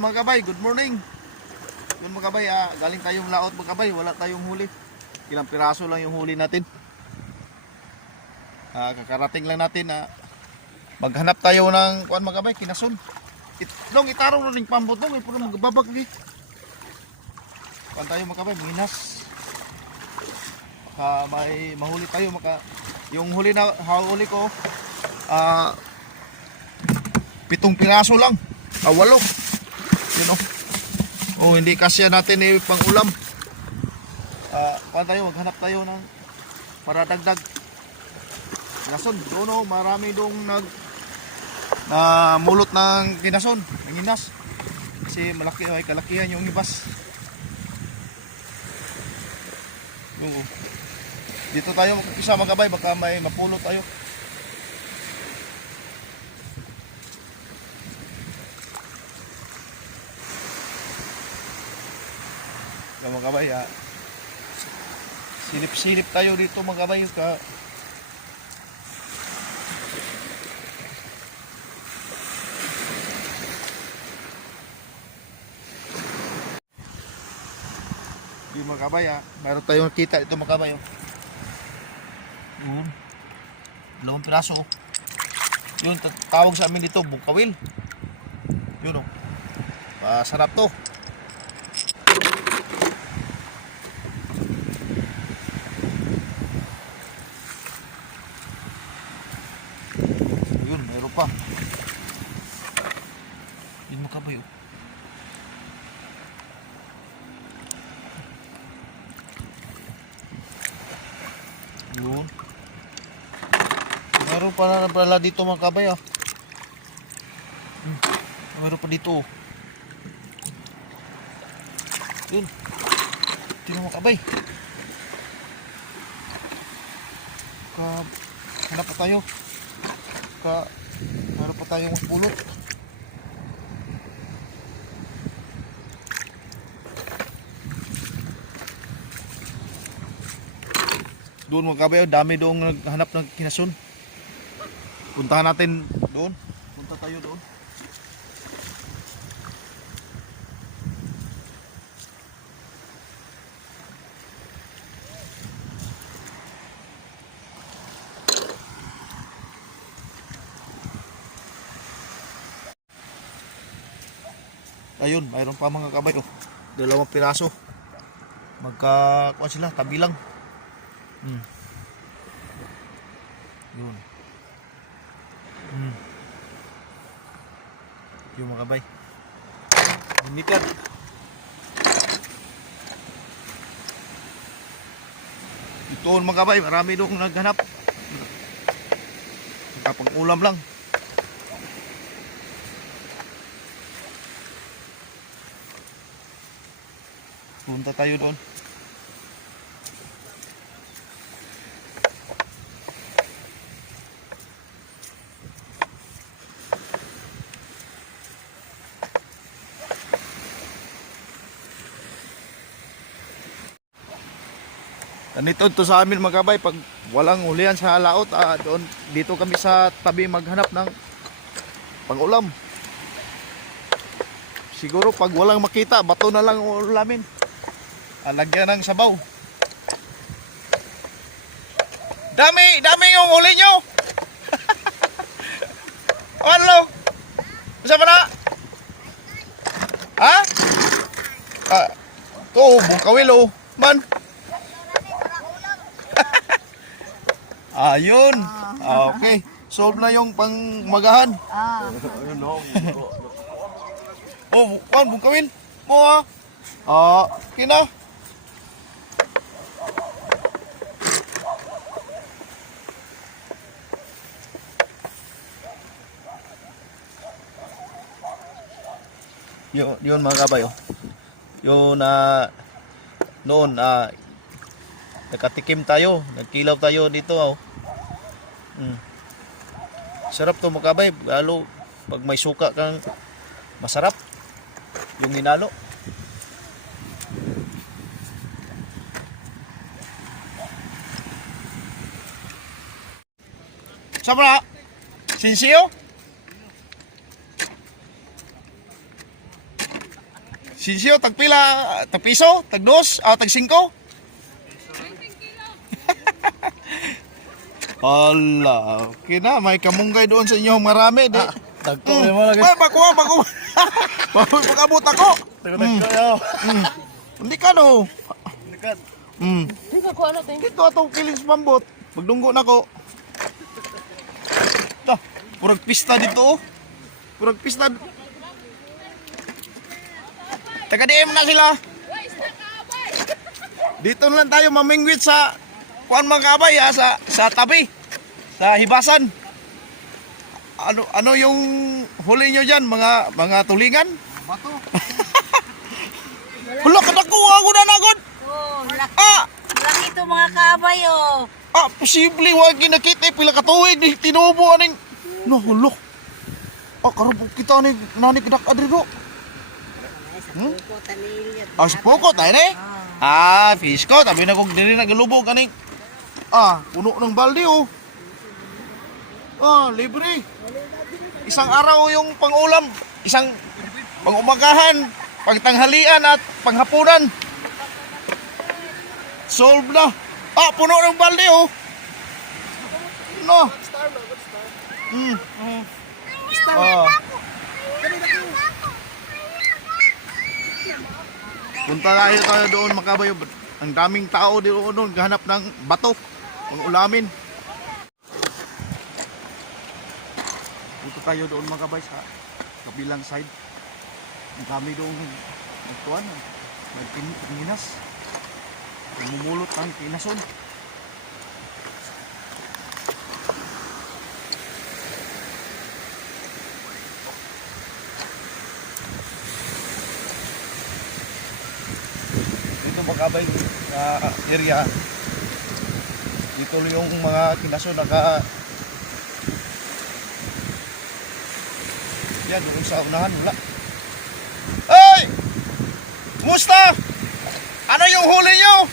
mga kabay, good morning. Yun mga kabay, galing tayong laot mga kabay, wala tayong huli. Ilang piraso lang yung huli natin. Kakarating lang natin na maghanap tayo ng kuan mga kabay, kinason. Dong itarong na ning pambot dong, puro magbabag lagi. Kuan tayo mga kabay, minas. May mahuli tayo yung huli na huli ko 7 piraso lang. 8. Yun oh, hindi kasya natin pang ulam. Maghanap tayo ng para dagdag kinason. Doon marami dong mulot ng kinason, ng inas. Kasi malaki ay kalakihan yung ibas. Dito tayo magkakisa mga kabay, baka may mapulot tayo. Mga kabay, silip-silip tayo dito mga kabay. Di mga kabay, mayroon tayong kita ito mga kabay. Yun, 2 piraso. Yun, tawag sa amin dito bungkawil. Yun sarap to. Yun, mayroon pa. Yun mga kabay. Yun. Meron pa na pala dito mga kabay. Meron pa dito. Yun. Tingnan mga kabay. Hanap pa tayo. Meron pa tayong pulot. Doon mga kabay, dami doon naghanap ng kinason. Puntahan natin doon. Punta tayo doon. Ayun, mayroon pa mga kabay. 2 piraso. Magkakuha sila, tabi lang. Yun. Yung mga kabay. Limited. Ito mga kabay, marami doon naghanap. Kapag ulam lang. Punta tayo doon. Ganito to sa amin mga kabay, pag walang ulian sa laot, dito kami sa tabi maghanap ng pangulam. Siguro pag walang makita, bato na lang ulamin. Lagyan ng sabaw. Dami yung huli nyo. Ano? Masa ba na? Ha? Ito, bungkawil man. Ayun. Okay. Solve na yung pangmagahan. Bungkawil mo okay na. Yun mga kabay. Yun noon nakatikim tayo, nagkilaw tayo dito. Sarap to mga kabay, lalo pag may suka kang masarap yung hinalo. Sabra, sinsiyo? Sinsyo, tagpila, tagpiso, tagdos, tag 5. Hala, okay na, may kamunggay doon sa inyo marami. Di. Tagko mo lagi. Ay, bakuha. Pag-abot ako. Tagko. Hindi ka no. Dekat. Hindi ka kuha natin. Ito atong kilis pambot. Pagdunggo na ko. Ito, purag pista dito. Purag pista. Taga-DM na sila. Dito na lang tayo mamingwit sa kuan mga kabay sa tabi. Sa hibasan. Ano yung huli nyo dyan? Mga tulingan? Bato. Hala, kadakuha ko na nagod. Oh, Laki ito mga kabay, oh. Posible wag ginakita pila ka tuig ni tinubo aning. No, hulo. Karabog kita ni nani kadak adro. Puko, tanilya. Sa poko tayo ni. Fish ko, tabi na kong diri nagalubog kaning. Puno ng balde oh. Libre. Isang araw yung pang-ulam, isang pang-umagahan, pagtanghalian at panghapunan. Solve na. Puno ng balde oh. No. Punta tayo doon makabayo. Ang daming tao doon gahanap ng bato, pang-ulamin. Dito tayo doon makabay sa kabilang side. Ang dami doon nagtuan, nagpininas. Namumulot ng pinason. Dito makabay sa area. Dito yung mga kinason yan, doon sa unahan, wala. Hey! Musta? Ano yung huli nyo?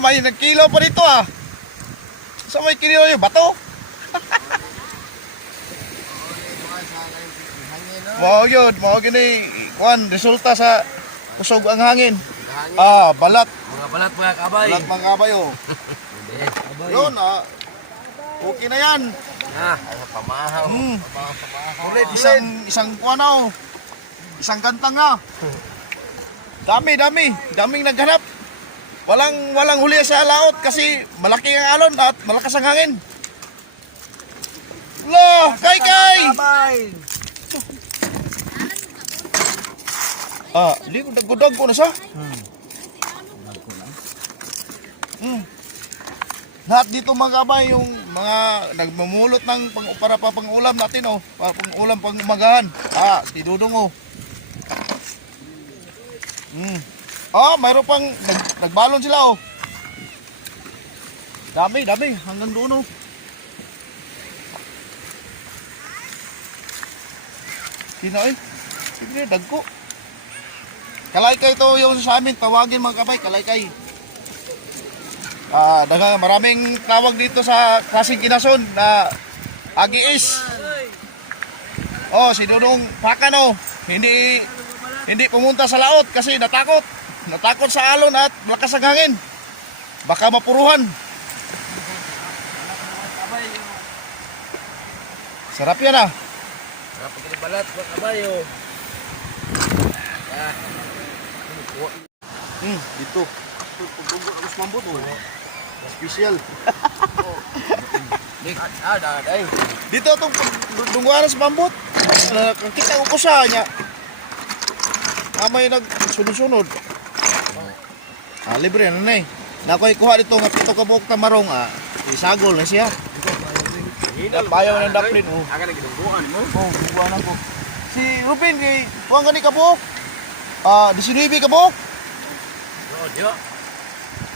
May nagkilaw pa dito Sa may kinilaw yung bato? Mao yun, kuan, resulta sa kusog ang hangin. Balat. Mga balat mga kabay. Balat mga kabay Yun, okay na yan. Pamahaw. Ulit, isang kuan isang kantang daming naghanap. Walang huli sa laot kasi malaki ang alon at malakas ang hangin. Kay! Dag ko na siya. Lahat dito mga kabay, yung mga nagmumulot ng para pa pang-ulam natin para pang-ulam pang-umagahan. Si Dudong mayroon pang nagbalon sila Dami hanggang doon Sige, dagko. Kalaykay to yung sa amin, tawagin mga kabay, kalaykay. Maraming tawag dito sa klaseng kinason na agiis. Si Dudong Pakan hindi pumunta sa laot kasi natakot sa alon at malakas ang hangin. Baka mapuruhan. Sarap yan Sarap pagkili balat mga kabay. Dito. Pagbugo ng mambot special. Dito itong dungguan sa mambot. Kita ko siya niya. May nagsunod-sunod. Libre na Nakoy kuha dito nga pito ka buok tamarong isagol na siya. Bayaw ng daplin Aga na ginungguan mo. dungguan ako. Si Ruben kay kuha gani ka buok. 19 ka buok. Diyo.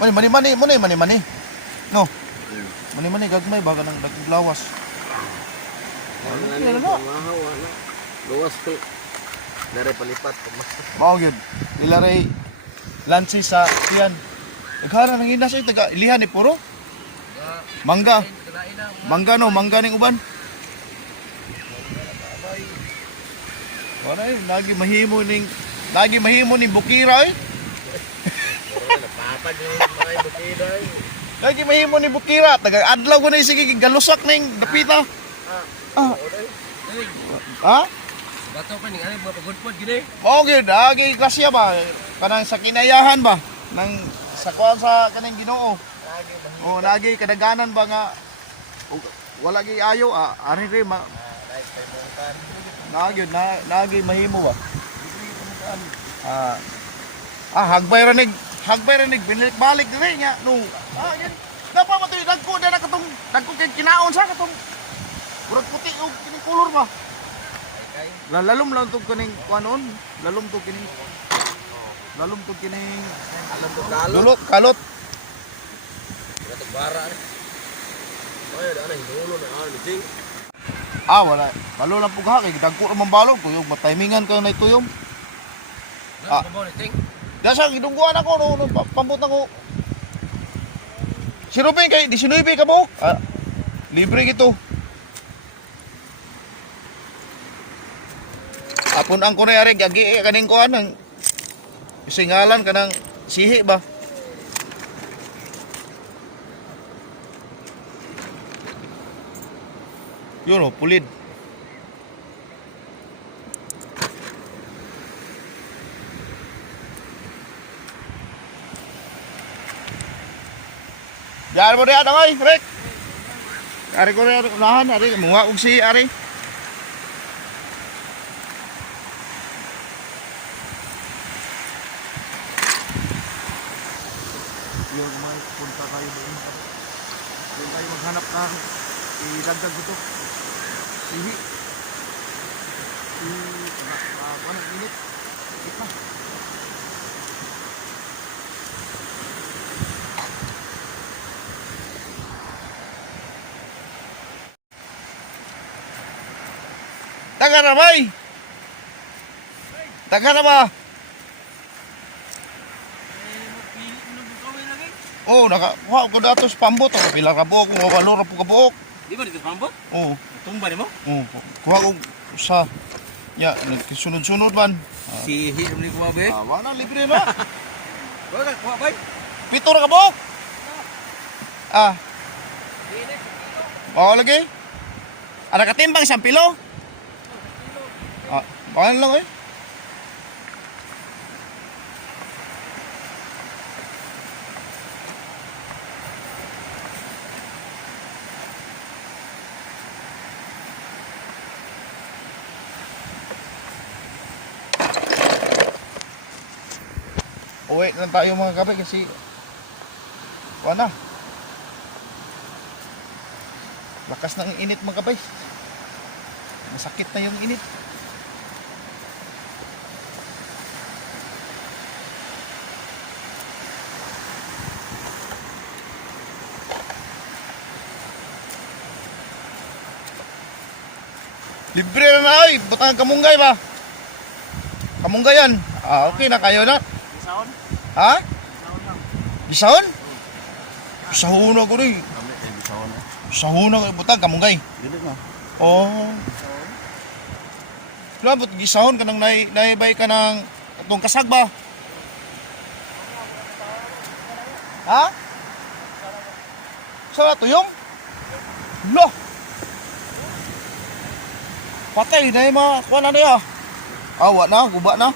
Mani. No. Mani gagmay baga ng daglawas. Luwas to. Nare palipat. Mao gyud. Ilaray lansi sa tiyan. Naghara ng inas taga ilihan ni puro. Mangga. Mangga ning uban. Wala eh, lagi mahimo ning bukira eh. Napapad yung mga bukida eh. Lagi mahimo ni bukira, taga adlaw ko na sige galusak ning dapita. Ha? Bato pa ning ano mga pagudpod gini. Mao gyud, agi klasya ba kanang sa kinayahan ba nang sa kuan sa kanang Ginoo. Oh, lagi kadaganan ba nga wala gi ayo ari ri lagi mahimo ba. Hagbay ranig balik diri nya no. Yan. Napa matoy dagko na dagko kay kinaon sa katong burag puti og kining kolor ba. Lalom lang to kining kuanon, lalom to kining Alam ko kalot. dulot kalot. Bato bara eh. Ay, ano hinulo na ano ding. Wala. Balo lang pugha kay dagko ra man balog kuyog matimingan ka na tuyom. Ano ba ni ting? Dasa gidungguan ako no pambot ako. Si Ruben kay 19 ka mo? Libre gito. Apon ang kunay ari gagi kaning kuan ng singalan kanang sihi ba? Yun o, pulid. Diyan mo diyan, okay, Rick. Ari ko rin, unahan, ari, munga og si ari. Yung may punta tayo doon. Doon tayo maghanap ng idagdag ito. Sihi. Ano, init. Init na. Taga na bay! Taga na ba? Oh, nakakuha ko datos pambot. Pila ka buok, walo ra po ka buok. Di ba dito pambot? Oh, Tumba ni mo? kuha ko sa ya, nagsunod-sunod man. Si Hiro ni kuha ba? Wala libre na. Wala kuha ba? Pito ra ka buok. Lagi. Ada katimbang isang pilo? Bakit lang eh? Uwi lang tayo mga gabi kasi wala. Lakas ng init mga gabi. Masakit na yung init. Libre na na ay, butang kamunggay ba? Kamunggayan. Okay na kayo na. Bisaon? Ha? Bisaon lang. Bisaon? Bisahon ako rin. Kami bisaon na. Bisahon ako butang kamunggay. Dili na. Oh. Labot gisahon ka nang naibay ka ng itong kasag ba? Ha? Sa tuyong? Lo! Patay na yung mga kuha na niya. Awa na, guba na.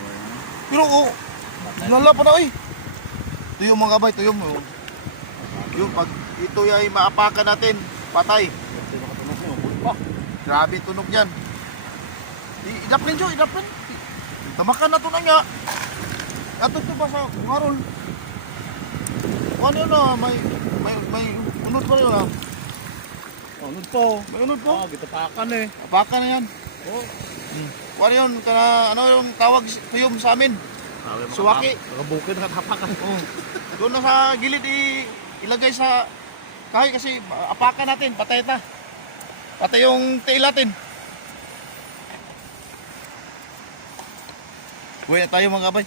Pero lala pa na eh. Tuyong mga kabay, tuyong. Yung pag ito ay maapakan natin, patay. Grabe tunog yan. Idapin siya, idapin. Tamakan na ito na nga. Ato ito ba sa bungarol? Ano yun na, may unod pa rin na. Unod po. May unod po. Gitapakan eh. Apakan na yan. Oo. Ano yun, ano yung tawag tuyom sa amin? Suwaki. Nakabukid, nakatapakan. Oo. Doon na sa gilid ilagay sa kahoy kasi apakan natin, patay ta. Patay yung tail natin. Uwi na tayo mga kabay.